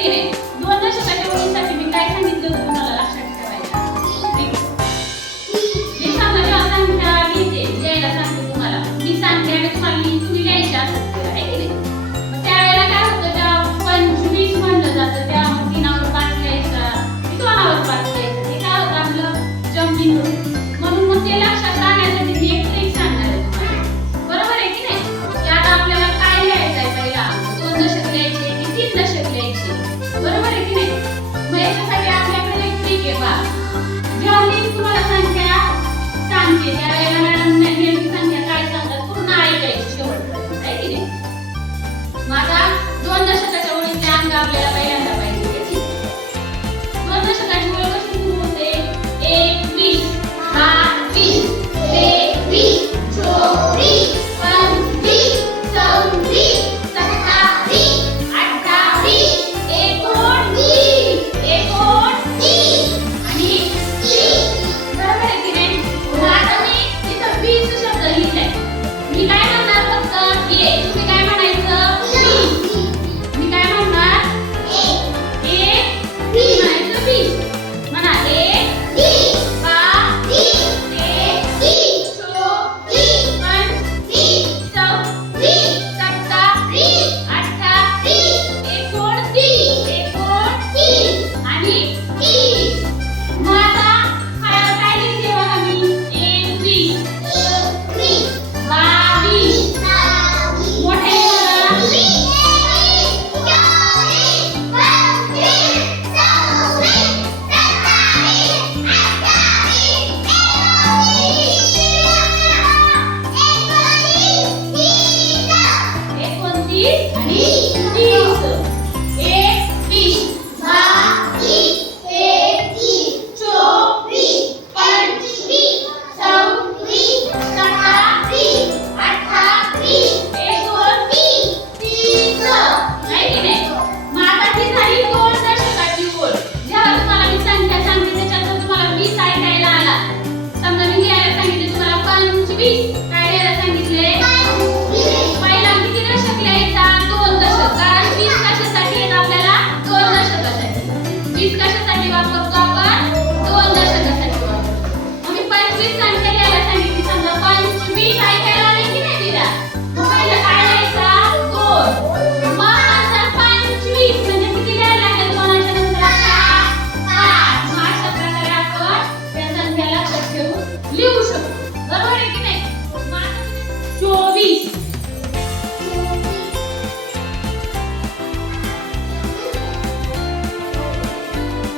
Amen. ज्या मी तुम्हाला संख्या सांगते त्यावेळेला मॅडम